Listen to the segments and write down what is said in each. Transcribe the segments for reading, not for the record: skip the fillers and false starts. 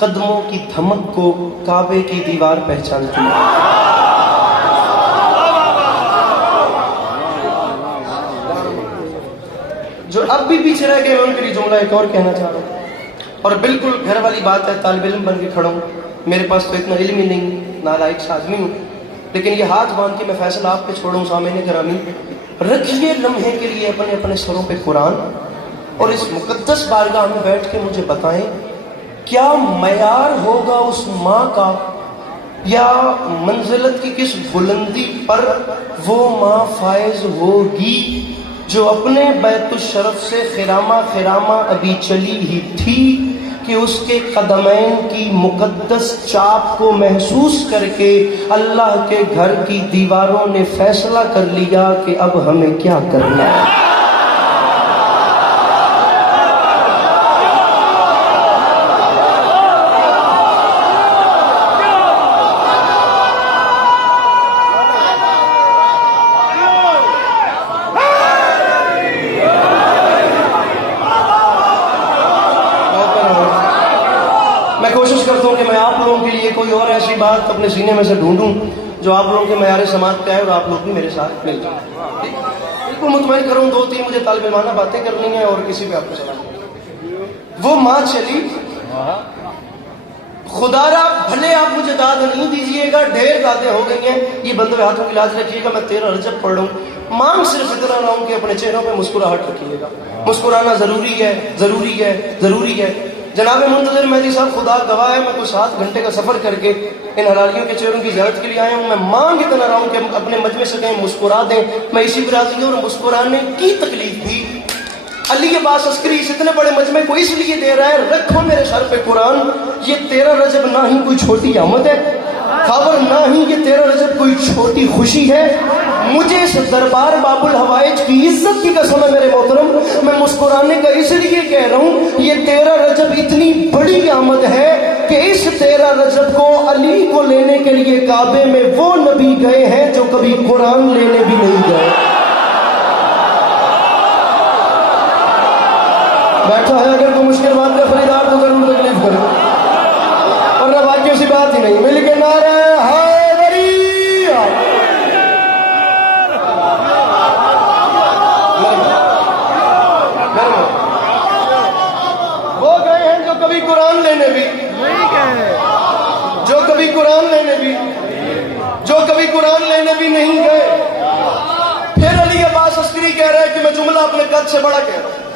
قدموں کی دھمک کو کعبے کی دیوار پہچانتی ہے۔ جو اب بھی پیچھے رہ گئے، میں ان کے لیے جملہ ایک اور کہنا چاہ رہا ہوں، اور بالکل گھر والی بات ہے، طالب علم بن کے کھڑا ہوں، میرے پاس تو اتنا علم ہی نہیں، نالائق سا آدمی ہوں، لیکن یہ ہاتھ باندھ کے میں فیصلہ آپ پہ چھوڑوں۔ سامعین گرامی، رکھیے لمحے کے لیے اپنے اپنے سروں پہ قرآن، اور اس مقدس بارگاہ میں بیٹھ کے مجھے بتائیں کیا معیار ہوگا اس ماں کا، یا منزلت کی کس بلندی پر وہ ماں فائز ہوگی جو اپنے بیت الشرف سے خرامہ خرامہ ابھی چلی ہی تھی کہ اس کے قدمین کی مقدس چاپ کو محسوس کر کے اللہ کے گھر کی دیواروں نے فیصلہ کر لیا کہ اب ہمیں کیا کرنا ہے۔ میں کوشش کرتا ہوں کہ میں آپ لوگوں کے لیے کوئی اور ایسی بات اپنے سینے میں سے ڈھونڈوں جو آپ لوگوں کے معیار سماعت پہ آئے اور آپ لوگ بھی میرے ساتھ مل جائیں۔ بالکل مطمئن کروں، 2-3 مجھے طالب علمانہ باتیں کرنی ہیں اور کسی پہ آپ کو چلا۔ وہ ماں چلی، خدا را بھلے آپ مجھے داد نہیں دیجیے گا، ڈھیر دادیں ہو گئی ہیں، یہ بندے ہاتھوں کی لاج رکھیے گا، میں 13 رجب پڑھ رہا ہوں، مانگ صرف اتنا رہا ہوں کہ اپنے چہروں پہ مسکراہٹ رکھیے گا۔ مسکرانا ضروری ہے، ضروری ہے، ضروری ہے۔ جناب منتظر مہدی صاحب خدا گواہ ہے، میں کوئی 7 گھنٹے کا سفر کر کے ان حلالیوں کے چہروں کی زیارت کے لیے آیا ہوں، میں مانگ اتنا رہا ہوں کہ اپنے مجمع سے کہیں مسکرا دیں، میں اسی پر راضی ہوں۔ اور مسکرانے کی تکلیف بھی علی عباس عسکری اس اتنے بڑے مجمع کو اس لیے دے رہا ہے، رکھو میرے سر پہ قرآن، یہ 13 رجب نہ ہی کوئی چھوٹی آمد ہے، خبر نہ ہی یہ 13 رجب کوئی چھوٹی خوشی ہے۔ مجھے اس دربار باب الحوائج کی عزت کی قسم ہے میرے محترم، میں مسکرانے کا اس لیے کہہ رہا ہوں، یہ 13 رجب اتنی بڑی آمد ہے کہ اس 13 رجب کو علی کو لینے کے لیے کعبے میں وہ نبی گئے ہیں جو کبھی قرآن لینے بھی نہیں گئے۔ بیٹھا ہے اگر کوئی مشکل بات کا خریدار تو ضرور تکلیف کرے، اور نہ باقی اسی بات ہی نہیں، مل کے نعرہ حیدری۔ وہ گئے ہیں جو کبھی قرآن لینے بھی نہیں گئے، جو کبھی قرآن لینے بھی، جو کبھی قرآن لینے بھی نہیں گئے۔ پھر علی عباس عسکری کہہ رہا ہے کہ میں جملہ اپنے قد سے بڑا کہہ رہا ہوں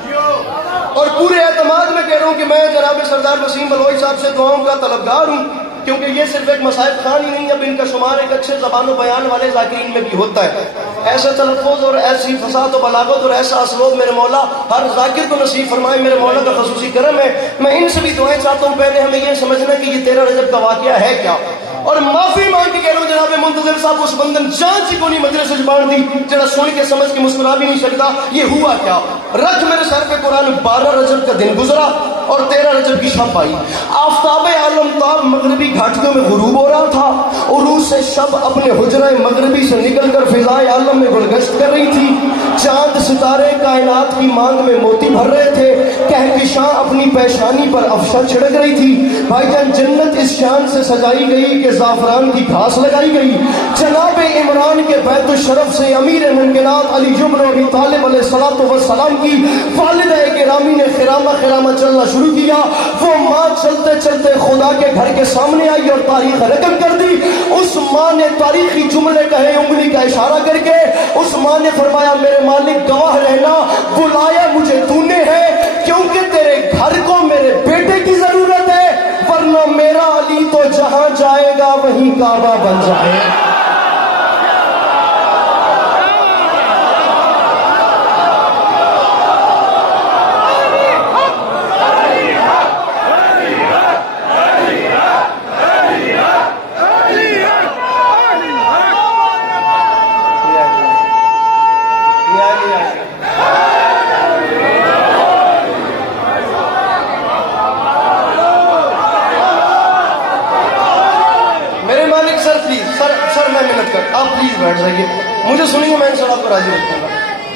اور پورے اعتماد میں کہہ رہا ہوں کہ میں جناب سردار وسیم بلوچ صاحب سے دعاؤں کا طلبگار ہوں، کیونکہ یہ صرف ایک مصائب خان ہی نہیں، اب ان کا شمار ایک اچھے زبان و بیان والے ذاکرین میں بھی ہوتا ہے۔ ایسا تلفظ اور ایسی فصاحت و بلاغت اور ایسا اسلوب میرے مولا ہر ذاکر کو نصیب فرمائے، میرے مولا کا خصوصی کرم ہے۔ میں ان سے بھی دعائیں چاہتا ہوں، پہلے ہمیں یہ سمجھنا کہ یہ 13 رجب کا واقعہ ہے کیا، اور معافی مانگ کے کہہ رہا ہوں جناب منتظر صاحب، اس بندن جان سے کونی مجلس سے زبان دی جڑا سن کے سمجھ کے مسکرا بھی نہیں سکتا، یہ ہوا کیا؟ رکھ میرے سر پہ قرآن، 12 رجب کا دن گزرا اور 13 رجب کی شب آئی، آفتاب عالم تاب مغربی گھاٹیوں میں غروب ہو رہا تھا، عروج سے شب اپنے حجرہ مغربی سے نکل کر فضائے عالم میں گلگشت کر رہی تھی، چاند ستارے کائنات کی مانگ میں موتی بھر رہے تھے، کہکشاں اپنی پیشانی پر افشا چھڑک رہی تھی، بھائی جان جنت اس شان سے سجائی گئی کہ زعفران کی گھاس لگائی گئی، جناب عمران کے بیت الشرف سے امیر ممکنات علی بن ابی طالب علیہ الصلوۃ والسلام کی والدہ گرامی نے خرامہ خرامہ چلنا شروع کیا، وہ ماں چلتے چلتے خدا کے گھر کے سامنے آئی اور تاریخ رقم کر دی، اس ماں نے تاریخی جملے کہے انگلی کا اشارہ کر کے، اس ماں نے فرمایا میرے مالک گواہ رہنا، بلایا مجھے تو نے ہے کیونکہ تیرے گھر کو میرے بیٹے کی ضرورت ہے، ورنہ میرا علی تو جہاں جائے گا وہیں کعبہ بن جائے۔ آپ پلیز بیٹھ جائیے، مجھے سنیے، میں انشاءاللہ آپ کو راضی رکھوں گا،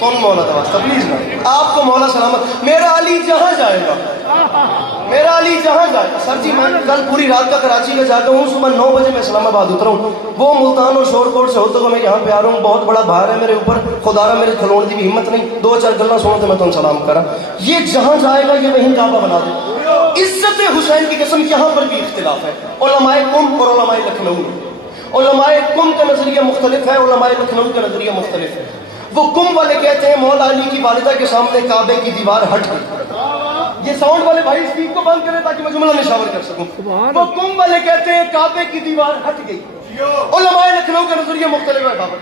کون مولا کا واسطہ پلیز بیٹھ، آپ کو مولا سلامت، میرا علی جہاں جائے گا میرا علی جہاں جائے سر جی میں کل پوری رات کا کراچی میں جاتا ہوں, صبح 9 بجے میں اسلام آباد اترا ہوں, وہ ملتان اور شور کوٹ سے ہوتے ہوئے میں یہاں پہ آ رہا ہوں, بہت بڑا بھار ہے میرے اوپر, خدا را میرے کھلوڑ دی بھی ہمت نہیں, 2-4 گلاں سنو تو میں تم سلام کرا. یہ جہاں جائے گا یہ وہیں کعبہ بنا دے. عزت حسین کی قسم یہاں پر بھی اختلاف ہے علماء قم اور علماء لکھنؤ میں. علماء قم کا نظریہ مختلف ہے, علماء لکھنؤ کا نظریہ مختلف ہے. وہ قم والے کہتے ہیں مولا علی کی والدہ کے سامنے کعبے کی دیوار ہٹ گئی. یہ ساؤنڈ والے بھائی اسپیک کو بند کریں تاکہ میں جملہ نشاور کر سکوں. وہ قم والے کہتے ہیں کعبے کی دیوار ہٹ گئی. علماء لکھنؤ کا نظریہ مختلف ہے بابا.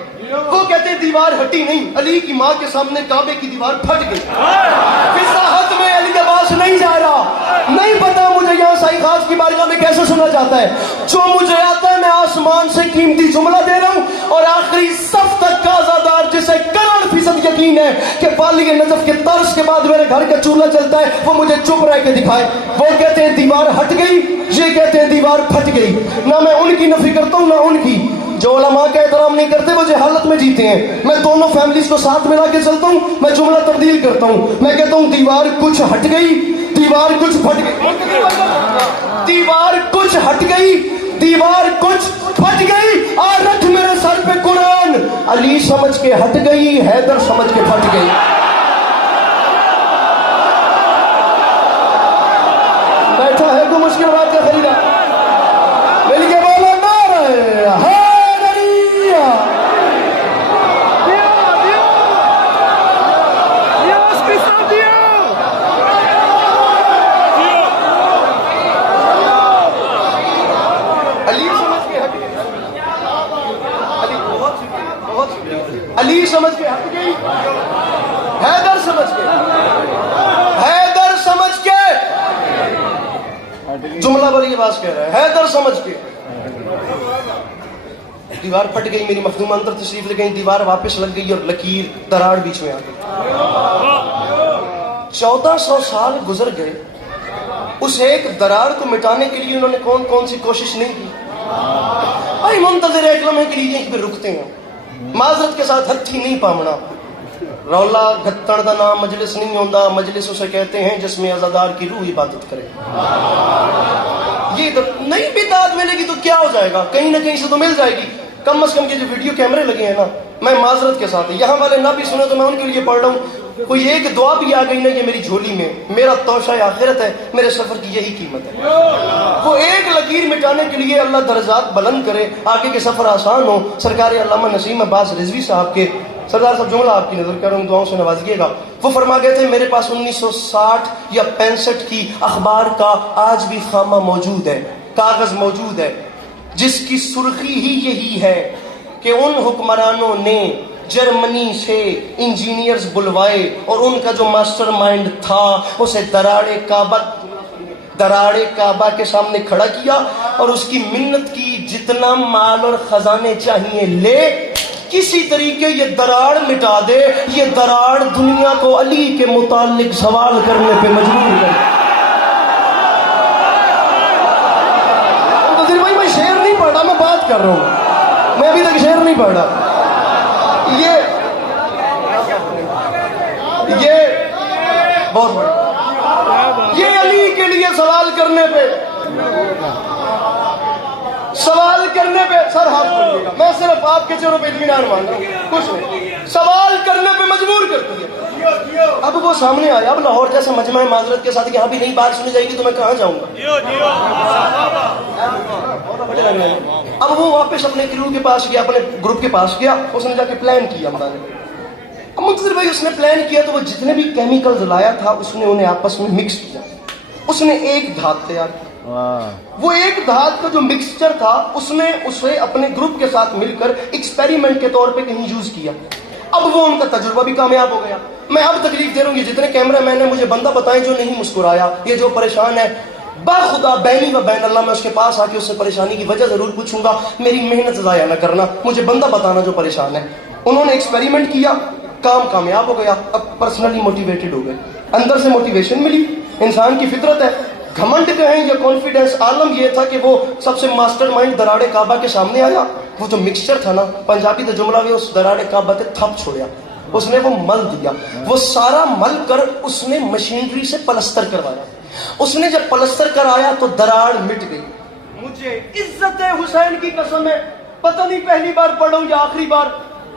وہ کہتے ہیں دیوار ہٹی نہیں, علی کی ماں کے سامنے کعبے کی دیوار پھٹ گئی. فصاحت میں علی عباس نہیں جا رہا, نہیں پتا مجھے یہاں سائی خاص کی بارگاہ میں کیسے سنا جاتا ہے. جو مجھے آتا ہے میں آسمان سے قیمتی جملہ دے رہا ہوں, اور آخری صف تک کا آزادار جسے 100% یقین ہے کہ والی نجف کے طرز کے بعد میرے گھر کا چولہا چلتا ہے, وہ مجھے چپ رہ کے دکھائے. وہ کہتے ہیں دیوار ہٹ گئی, یہ کہتے ہیں دیوار پھٹ گئی. نہ میں ان کی نفی کرتا ہوں نہ ان کی. جو علماء کا احترام نہیں کرتے وہ جہالت میں جیتے ہیں. میں دونوں فیملیز کو ساتھ ملا کے چلتا ہوں, میں جملہ تبدیل کرتا ہوں. میں کہتا ہوں دیوار کچھ ہٹ گئی, دیوار کچھ پھٹ گئی. دیوار کچھ ہٹ گئی, دیوار کچھ پھٹ گئی. آج رکھ میرے سر پہ قرآن, علی سمجھ کے ہٹ گئی, حیدر سمجھ کے پھٹ گئی. بیٹھا ہے تو مشکل بات کا خریدا مل کے بولا علی سمجھ کے ہٹ گئی, حیدر سمجھ کے, حیدر سمجھ کے, جملہ بڑی یہ بات کہہ رہا ہے, حیدر سمجھ کے. دیوار پھٹ گئی, میری مخدومہ اندر تشریف لے گئی, دیوار واپس لگ گئی اور لکیر دراڑ بیچ میں آ گئی. 1400 سال گزر گئے, اس ایک دراڑ کو مٹانے کے لیے انہوں نے کون کون سی کوشش نہیں کی. بھائی منتظر ایک لمحے کے لیے یہیں پہ رکتے ہیں, معذرت کے ساتھ ہتھی نہیں پامنا. رولا گھتڑ دا نام مجلس نہیں ہوندا, مجلس اسے کہتے ہیں جس میں عزادار کی روح عبادت کرے. یہ نہیں بھی داد ملے گی تو کیا ہو جائے گا, کہیں نہ کہیں سے تو مل جائے گی. کم از کم یہ جو ویڈیو کیمرے لگے ہیں نا, میں معذرت کے ساتھ یہاں والے نہ بھی سنے تو میں ان کے لیے پڑھ رہا ہوں. کوئی ایک دعا بھی آ گئی نا یہ میری جھولی میں, میرا توشہ آخرت ہے, میرے سفر کی یہی قیمت ہے. وہ ایک لکیر مٹانے کے لیے اللہ درجات بلند کرے, آگے کے سفر آسان ہو. سرکار علامہ نسیم عباس رضوی صاحب کے, سردار صاحب جملہ آپ کی نظر کر رہا ہوں, دعاؤں سے نوازیے گا. وہ فرما گئے تھے میرے پاس 1960 یا 65 کی اخبار کا آج بھی خامہ موجود ہے, کاغذ موجود ہے, جس کی سرخی ہی یہی ہے کہ ان حکمرانوں نے جرمنی سے انجینئرز بلوائے اور ان کا جو ماسٹر مائنڈ تھا اسے دراڑے کعبہ کے سامنے کھڑا کیا اور اس کی منت کی جتنا مال اور خزانے چاہیے لے, کسی طریقے یہ دراڑ مٹا دے. یہ دراڑ دنیا کو علی کے متعلق سوال کرنے پہ مجبور کر. بھائی میں شعر نہیں پڑھ رہا, میں بات کر رہا ہوں, میں ابھی تک شعر نہیں پڑھ رہا. یہ بہت بڑا, یہ علی کے لیے سوال کرنے پہ سر ہاتھ کریے گا, میں صرف آپ کے چہروں پہ اطمینان مانگا ہوں, کچھ نہیں. سوال کرنے پہ مجبور کرتی ہے. اب وہ سامنے آیا, اب لاہور جیسا مجمع ہے, معذرت کے ساتھ یہاں بھی نہیں بات سنی جائے گی تو میں کہاں جاؤں گا. اب وہ واپس اپنے کرو کے پاس گیا, اپنے گروپ کے پاس گیا, اس نے جا کے پلان کیا. منتظر بھائی اس نے پلان کیا تو وہ جتنے بھی کیمیکلز لایا تھا اس نے انہیں آپس میں مکس کیا. اس نے ایک دھات تیار کی. وہ ایک دھات کا جو مکسچر تھا اس نے اسے اپنے گروپ کے ساتھ مل کر ایکسپیریمنٹ کے طور پہ کہیں یوز کیا. اب وہ ان کا تجربہ بھی کامیاب ہو گیا. میں اب تکلیف دے رہا ہوں, یہ جتنے کیمرہ مین نے مجھے بندہ بتائیں جو نہیں مسکرایا, یہ جو پریشان ہے, باخدا بینی و بین اللہ میں اس کے پاس آ کے اس سے پریشانی کی وجہ ضرور پوچھوں گا, میری محنت ضائع نہ کرنا, مجھے بندہ بتانا جو پریشان ہے. انہوں نے ایکسپیریمنٹ کیا, کام کامیاب ہو گیا. اب پرسنلی موٹیویٹڈ ہو گئے, اندر سے موٹیویشن ملی. انسان کی فطرت ہے, گھمنڈ کہیں یا کانفیڈنس. عالم یہ تھا کہ وہ سب سے ماسٹر مائنڈ دراڑے کعبہ کے سامنے آیا. وہ جو مکسچر تھا نا, پنجابی کا جملہ بھی, اس دراڑے کعبہ تے تھپ چھوڑیا. اس نے وہ مل دیا, وہ سارا مل کر اس نے مشینری سے پلستر کروایا. اس نے جب پلستر کرایا تو دراڑ مٹ گئی. مجھے عزت حسین کی قسم ہے, پتہ نہیں پہلی بار پڑھوں یا آخری بار,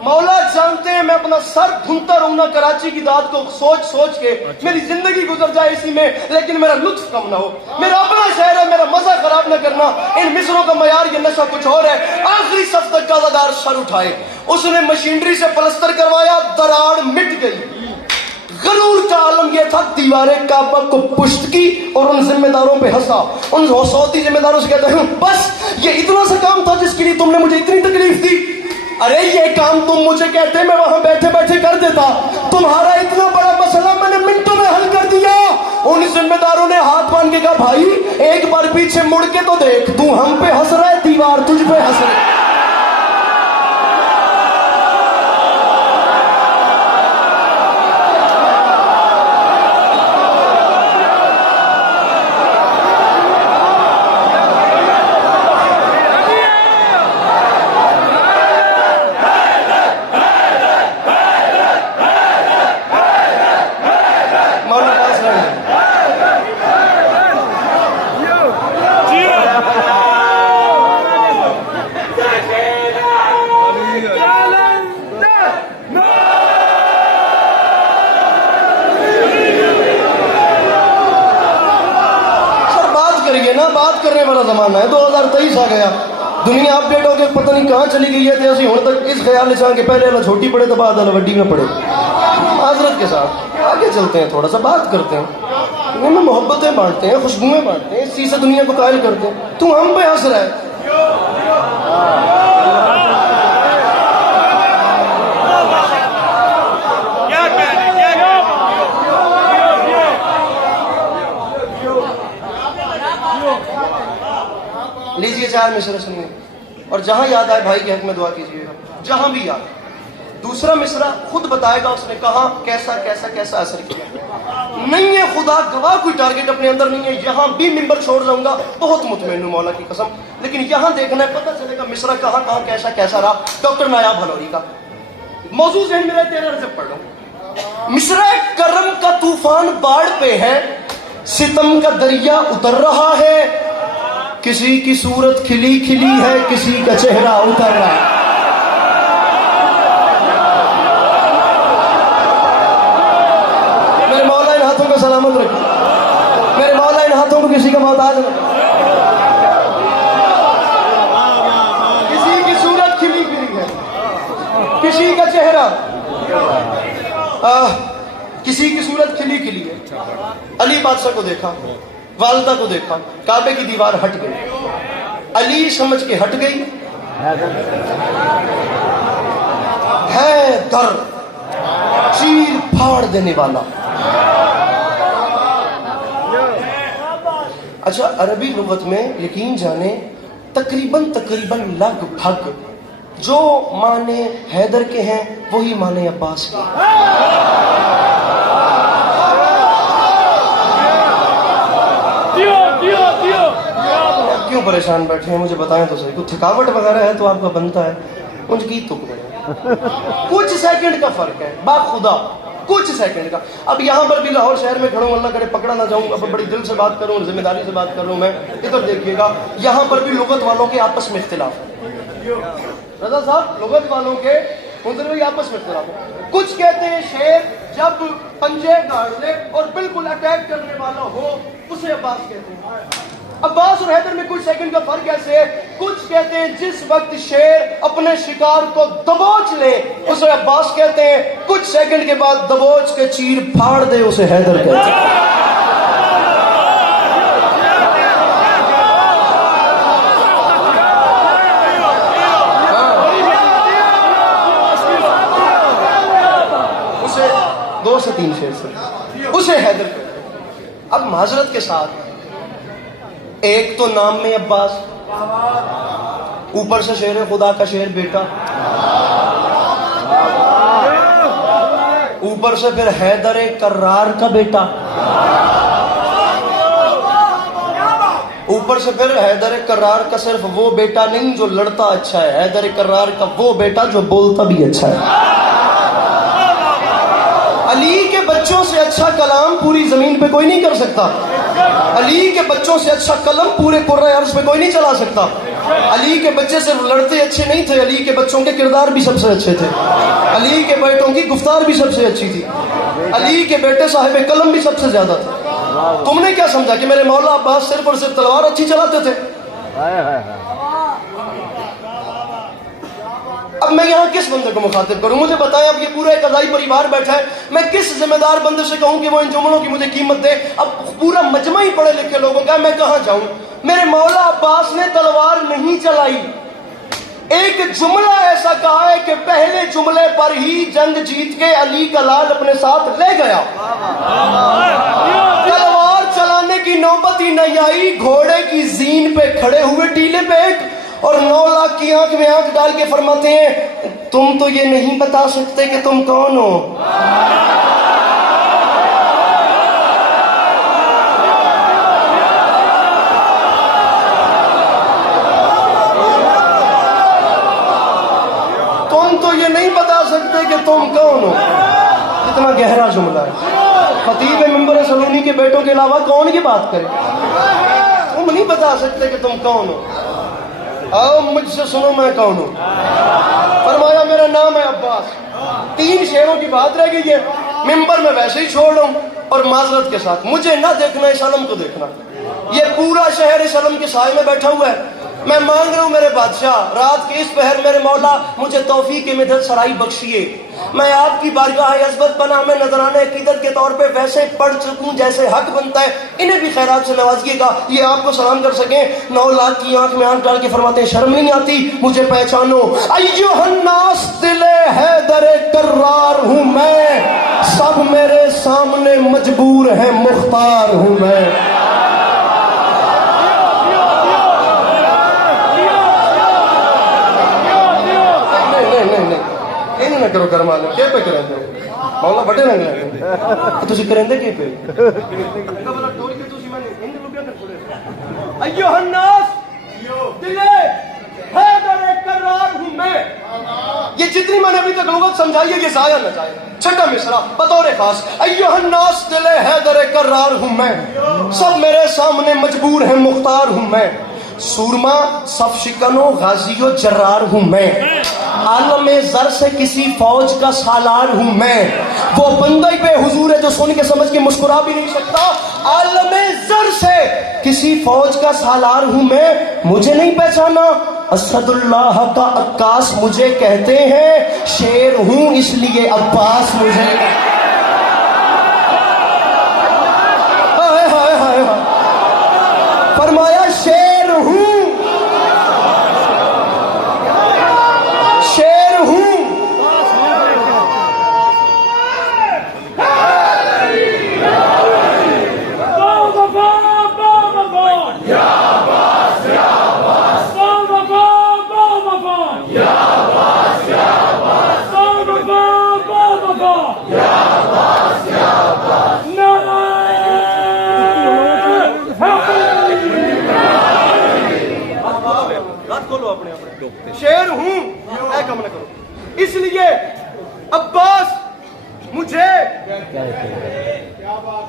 مولا جانتے ہیں میں اپنا سر ڈھونڈتا رہوں نا کراچی کی داد کو سوچ سوچ کے, میری زندگی گزر جائے اسی میں, لیکن میرا لطف کم نہ ہو. میرا اپنا شہر ہے, میرا مزہ خراب نہ کرنا. ان مصروں کا معیار یہ نشہ کچھ اور ہے. آخری صف تک کا دار سر اٹھائے, اس نے مشینری سے پلستر کروایا, دراڑ مٹ گئی. غرور کا عالم یہ تھا, دیوار کعبہ کو پشت کی اور ان ذمہ داروں پہ ہنسا. ان صوتی ذمہ داروں سے کہتا ہوں بس یہ اتنا سا کام تھا جس کے لیے تم نے مجھے اتنی تکلیف دی. ارے یہ کام تم مجھے کہتے میں وہاں بیٹھے بیٹھے کر دیتا, تمہارا اتنا بڑا مسئلہ میں نے منٹوں میں حل کر دیا. ان ذمہ داروں نے ہاتھ باندھ کے کہا بھائی ایک بار پیچھے مڑ کے تو دیکھ, تو ہم پہ ہنس رہا ہے, دیوار تجھ پہ ہنس رہا ہے. بات کرنے والا زمانہ ہے, 2023 آ گیا, دنیا اپڈیٹ ہو کے پتہ نہیں کہاں چلی گئی ہے. تے اسی ہن تک اس خیال سے کہ پہلے والا چھوٹی پڑے تو بعد والا وڈی میں پڑے. معذرت کے ساتھ آگے چلتے ہیں, تھوڑا سا بات کرتے ہیں, ان میں محبتیں بانٹتے ہیں, خوشبوئیں بانٹتے ہیں, اس چیز سے دنیا کو قائل کرتے ہیں. تو ہم پہ ہنس رہا ہے. لیجیے 4 مصرع سنیے, اور جہاں یاد آئے بھائی کے حق میں دعا کیجیے گا, جہاں بھی یاد. دوسرا مصرع خود بتائے گا اس نے کہاں کیسا کیسا کیسا اثر کیا. نہیں ہے خدا گواہ کوئی ٹارگٹ اپنے اندر نہیں ہے, یہاں بھی ممبر چھوڑ جاؤں گا, بہت مطمئن ہوں مولا کی قسم, لیکن یہاں دیکھنا ہے, پتہ چلے گا مصرع کہاں کہاں کیسا کیسا رہا. ڈاکٹر نایاب ہلوری کا موضوع ذہن میں رہے, 13 رجب پڑھ لوں. مصرع کرم کا طوفان باڑ پہ ہے, ستم کا دریا اتر رہا ہے, کسی کی صورت کھلی کھلی ہے, کسی کا چہرہ اتر رہا ہے. میرے مولا ان ہاتھوں کو سلامت رکھے, میرے مولا ان ہاتھوں کو کسی کا محتاج رکھے. کسی کی صورت کھلی کھلی ہے, کسی کا چہرہ, کسی کی صورت کھلی کھلی ہے. علی بادشاہ کو دیکھا, والدہ کو دیکھا, کعبے کی دیوار ہٹ گئی, علی سمجھ کے ہٹ گئی, ہے در چیر پھاڑ دینے والا. اچھا عربی لغت میں یقین جانے تقریباً لگ بھگ جو معنی حیدر کے ہیں وہی معنی عباس کے. کیوں پریشان بیٹھے ہیں مجھے بتائیں تو صحیح, کچھ تھکاوٹ وغیرہ ہے تو آپ کا بنتا ہے, ان کی تک رہے. کچھ سیکنڈ کا فرق ہے با خدا, کچھ سیکنڈ کا. اب یہاں پر بھی لاہور شہر میں کھڑا ہوں, اللہ کرے پکڑا نہ جاؤں, اب بڑی دل سے بات کروں, ذمہ داری سے بات کر رہا ہوں میں. ادھر دیکھیے گا, یہاں پر بھی لغت والوں کے آپس میں اختلاف ہے. رضا صاحب لغت والوں کے ادھر بھی آپس میں اختلاف ہے. کچھ کہتے ہیں شیر جب پنجے گاڑ لے اور بالکل اٹیک کرنے والا ہو اسے عباس کہتے ہیں. عباس اور حیدر میں کچھ سیکنڈ کا فرق ایسے ہے. کچھ کہتے ہیں جس وقت شیر اپنے شکار کو دبوچ لے اسے عباس کہتے ہیں, کچھ سیکنڈ کے بعد دبوچ کے چیر پھاڑ دے اسے حیدر کہتے ہیں. اسے 2 سے 3 شیر سے اسے حیدر کہتے ہیں. اب معذرت کے ساتھ ایک تو نام میں عباس, اوپر سے شیر خدا کا شیر بیٹا, اوپر سے پھر حیدر کرار کا بیٹا, اوپر سے پھر حیدر کرار کا صرف وہ بیٹا نہیں جو لڑتا اچھا ہے, حیدر کرار کا وہ بیٹا جو بولتا بھی اچھا ہے. علی کے بچوں سے اچھا کلام پوری زمین پہ کوئی نہیں کر سکتا. علی کے بچوں سے اچھا قلم پورے قرۂ عرض پہ کوئی نہیں چلا سکتا. علی کے بچے صرف لڑتے اچھے نہیں تھے, علی کے بچوں کے کردار بھی سب سے اچھے تھے. علی کے بیٹوں کی گفتار بھی سب سے اچھی تھی. علی کے بیٹے صاحب قلم بھی سب سے زیادہ تھے. تم نے کیا سمجھا کہ میرے مولا عباس صرف اور صرف تلوار اچھی چلاتے تھے؟ اب میں یہاں کس بندے کو مخاطب کروں؟ مجھے بتائیں, اب یہ پورا ایک قضائی پریوار بیٹھا ہے, میں کس ذمہ دار بندے سے کہوں کہ وہ ان جملوں کی مجھے قیمت دے؟ اب پورا مجمع ہی پڑھے لکھے لوگوں کا, میں کہاں جاؤں؟ میرے مولا عباس نے تلوار نہیں چلائی. ایک جملہ ایسا کہا ہے کہ پہلے جملے پر ہی جنگ جیت کے علی کا لال اپنے ساتھ لے گیا. تلوار چلانے کی نوبت ہی نہیں آئی, گھوڑے کی زین پہ کھڑے ہوئے ٹیلے پہ ایک, اور 9 لاکھ کی آنکھ میں آنکھ ڈال کے فرماتے ہیں تم تو یہ نہیں بتا سکتے کہ تم کون ہو. تم تو یہ نہیں بتا سکتے کہ تم کون ہو. کتنا گہرا جملہ ہے. خطیب ممبر سلونی کے بیٹوں کے علاوہ کون یہ بات کرے؟ تم نہیں بتا سکتے کہ تم کون ہو. آؤ مجھ سے سنو میں کون ہوں. فرمایا میرا نام ہے عباس. 3 شعروں کی بات رہ گئی ہے, ممبر میں ویسے ہی چھوڑ رہا ہوں, اور معذرت کے ساتھ مجھے نہ دیکھنا, اس علم کو دیکھنا. یہ پورا شہر اس علم کے سائے میں بیٹھا ہوا ہے. میں مانگ رہا ہوں میرے بادشاہ, رات کے اس پہر میرے مولا مجھے توفیق مدد سرائی بخشیے. میں آپ کی بارگاہ عظمت پناہ میں نذرانہ عقیدت کے طور پہ ویسے پڑھ چکوں جیسے حق بنتا ہے. انہیں بھی خیرات سے نوازیے گا, یہ آپ کو سلام کر سکیں. 9 لاکھ کی آنکھ میں آنکھ ڈال کے فرماتے ہیں شرم نہیں آتی مجھے پہچانو. ایھا الناس دل حیدر کرار ہوں میں, سب میرے سامنے مجبور ہیں مختار ہوں میں. نہ کرو کرما لو کہ پہ کریں دے مولا بڑے رنگ لیں تو کریں دے کہ پہ ایھا الناس دل حیدر کرار ہوں میں. یہ جتنی میں نے ابھی تک لوگوں کو سمجھائی ہے یہ ضائع نہ جائے. چھٹا مصرع بطور خاص, ایھا الناس دل حیدر کرار ہوں میں, سب میرے سامنے مجبور ہیں مختار ہوں میں. سورما صف شکن و غازی و جرار ہوں میں, عالم زر سے کسی فوج کا سالار ہوں میں. وہ بندہ بے حضور ہے جو سن کے سمجھ کے مسکرا بھی نہیں سکتا. عالم زر سے کسی فوج کا سالار ہوں میں. مجھے نہیں پہچانا, اسد اللہ کا عکاس مجھے کہتے ہیں, شیر ہوں اس لیے عباس مجھے. فرمایا شیر ہوں, شیر ہوں. شیر ہوں, اے کم نہ کرو, اس لیے عباس مجھے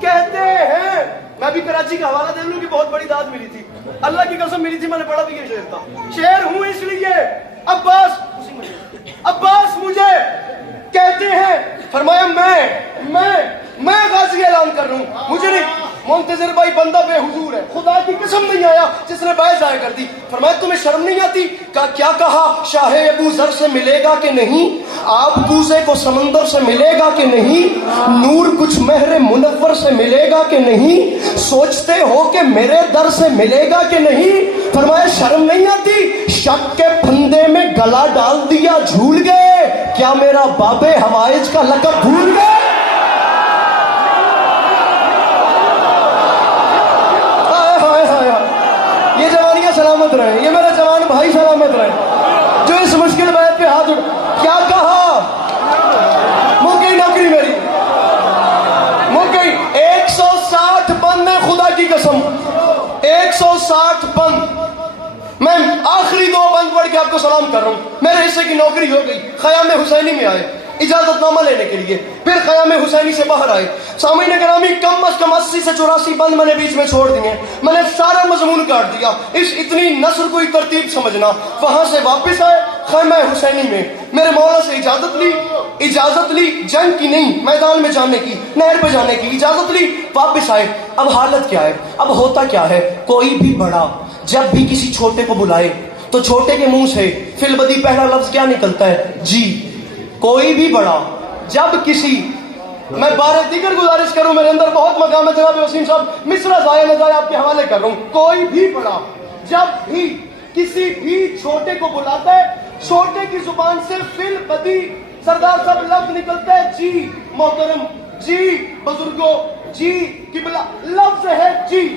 کہتے ہیں. میں بھی کراچی کا حوالہ دے لوں کہ بہت بڑی داد ملی تھی, اللہ کی قسم ملی تھی, میں نے پڑھا بھی یہ شعر تھا. شیر ہوں اس لیے عباس مجھے کہتے ہیں. فرمایا میں غازی اعلان کر رہا ہوں, مجھے نہیں. منتظر بھائی بندہ بے حضور ہے, خدا کی قسم نہیں آیا جس نے بائے ضائع کر دی. فرمایا تمہیں شرم نہیں آتی؟ کیا کہا, شاہ ابو ذر سے ملے گا کہ نہیں, آپ کوزے کو سمندر سے ملے گا کہ نہیں, نور کچھ مہر منور سے ملے گا کہ نہیں, سوچتے ہو کہ میرے در سے ملے گا کہ نہیں. فرمایا شرم نہیں آتی؟ شک کے پھندے میں گلا ڈال دیا جھول گئے, کیا میرا باب حوائج کا لقب بھول گئے. یہ جوانیاں سلامت رہے, یہ میرے جوان بھائی سلامت رہے جو اس مشکل بیت پہ ہاتھ اٹھ. کیا کہا, مک گئی نوکری میری, مک گئی. 160 بند ہے خدا کی قسم, 160 بند. میں آخری 2 بند پڑھ کے آپ کو سلام کر رہا ہوں. میرے حصے کی نوکری ہو گئی, خیام حسینی میں آئے اجازت نامہ لینے کے لیے. پھر خیام حسینی سے باہر آئے. سامعین گرامی کم از کم 80 سے 84 بند میں نے بیچ میں چھوڑ دیے. میں نے سارا مضمون کاٹ دیا. اس اتنی نثر کو ترتیب سمجھنا. وہاں سے واپس آئے خیمہ حسینی میں میرے مولا سے اجازت لی جنگ کی نہیں, میدان میں جانے کی, نہر پہ جانے کی اجازت لی. واپس آئے. اب حالت کیا ہے, اب ہوتا کیا ہے, کوئی بھی بڑا جب بھی کسی چھوٹے کو بلائے تو چھوٹے کے منہ سے فی البدی پہلا لفظ کیا نکلتا ہے, جی. کوئی بھی بڑا جب کسی, میں بار دیگر گزارش کروں, میرے اندر بہت مقام ہے جناب وسیم صاحب, مصرع ضائع نہ جائے آپ کے حوالے کر رہا ہوں. کوئی بھی بڑا جب بھی کسی بھی چھوٹے کو بلاتا ہے, چھوٹے کی زبان سے فی البدی سردار صاحب لفظ نکلتا ہے جی محترم, جی بزرگوں, جی قبلہ, لفظ ہے جی.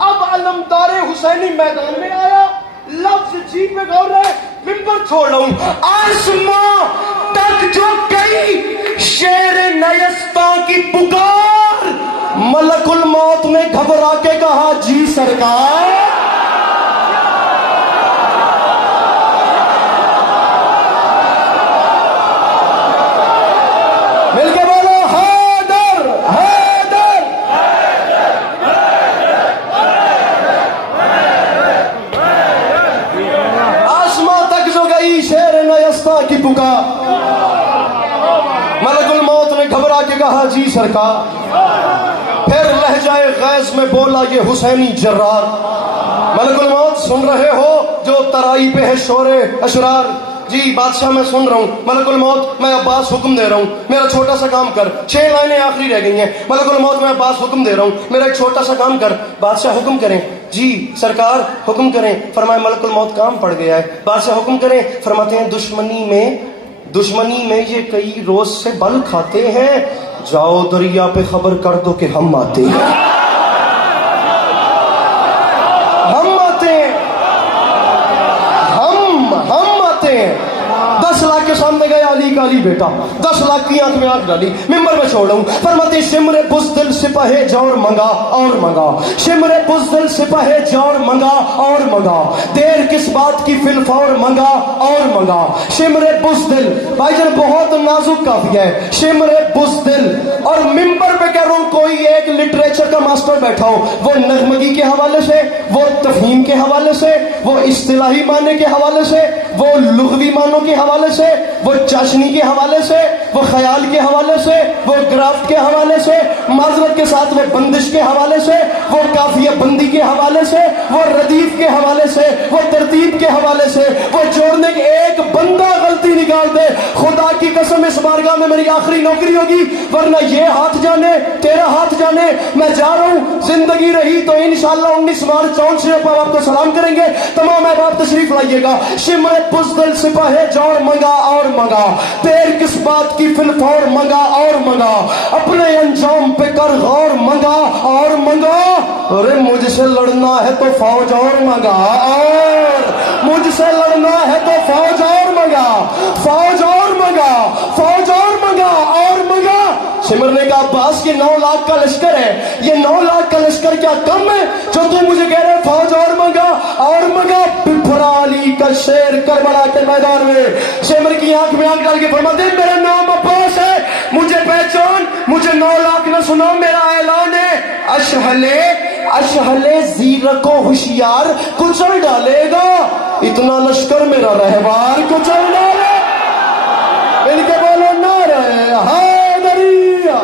اب علمدار حسینی میدان میں آیا, لفظ جی پہ غور ہے, ممبر چھوڑ رہا ہوں. آسمان تک جو گئی شیر نیستاں کی پکار, ملک الموت نے گھبرا کے کہا جی سرکار. مل کے بولو حیدر حیدر. آسمان تک جو گئی شیر نیستاں کی پکار, ملک الموت نے گھبرا کے کہا جی سرکار. پھر لہجہ غیظ میں بولا یہ حسینی جرار, ملک الموت سن رہے ہو جو ترائی پہ ہے شور اشرار. جی بادشاہ میں سن رہا ہوں. ملک الموت میں عباس حکم دے رہا ہوں, میرا چھوٹا سا کام کر. 6 لائنیں آخری رہ گئی ہیں. ملک الموت میں عباس حکم دے رہا ہوں, میرا ایک چھوٹا سا کام کر. بادشاہ حکم کریں. جی سرکار حکم کریں. فرمائے ملک الموت کام پڑ گیا ہے. بادشاہ حکم کریں. فرماتے ہیں دشمنی میں یہ کئی روز سے بل کھاتے ہیں, جاؤ دریا پہ خبر کر دو کہ ہم آتے ہیں. ہم آتے ہیں, ہم آتے ہیں. 10 لاکھ کے سامنے گئے علی کا علی بیٹا, 10 لاکھ کی آنکھ میں آنکھ ڈالی, ممبر میں چھوڑا ہوں. فرماتے شمر بزدل سپاہے جوڑ منگا اور منگا, شمر بزدل سپاہے جوڑ منگا اور منگا, دیر کس بات کی فلفور منگا اور منگا. شمر بزدل بھائی جان بہت نازک کافیہ ہے, شمر بزدل. اور ممبر پہ کہہ رہا ہوں کوئی ایک لٹریچر کا ماسٹر بیٹھا ہو, وہ نغمگی کے حوالے سے, وہ تفہیم کے حوالے سے, وہ اصطلاحی معنی کے حوالے سے, وہ لغوی معنوں کے حوالے سے, وہ چاشنی کے حوالے سے, وہ خیال کے حوالے سے, وہ گرافت کے حوالے سے, معذرت کے ساتھ وہ بندش کے حوالے سے, وہ قافیہ بندی کے حوالے سے, وہ ردیف کے حوالے سے, وہ ترتیب کے حوالے سے, وہ جوڑنے کے ایک بندہ غلطی نکال دے, خدا کی قسم اس بارگاہ میں میری آخری نوکری ہوگی, ورنہ یہ ہاتھ جانے تیرا ہاتھ جانے. میں جا رہا ہوں, زندگی رہی تو انشاءاللہ 19 مارچ 64 پر آپ کو سلام کریں گے. تمام احباب تشریف لائیے گا. شمر بزدل سپاہے جوڑ منگا اور منگا, دیر کس بات کی فلفور منگا اور منگا, اپنے انجام پہ کر غور منگا اور منگا. ارے مجھ سے لڑنا ہے تو فوج اور منگا, اور مجھ سے لڑنا ہے تو فوج اور منگا, فوج اور منگا, فوج اور منگا اور منگا. سمر نے کہا عباس یہ 9 لاکھ کا لشکر ہے, یہ 9 لاکھ کا لشکر کیا کم ہے جو تم مجھے کہہ رہے فوج اور منگا اور منگا. پھپھرا علی کا شیر کربلا کے میدان میں سمر کی آنکھ میں آنکھ ڈال کے فرماتے ہیں میرا نام عباس ہے, مجھے پہچان, مجھے 9 لاکھ نہ سنو, میرا اعلان ہے اشہلے زیرک و ہوشیار کچل ڈالے گا, اتنا لشکر میرا رہوار کچل ڈالے. ان کے بولو نعرہ حیدریہ.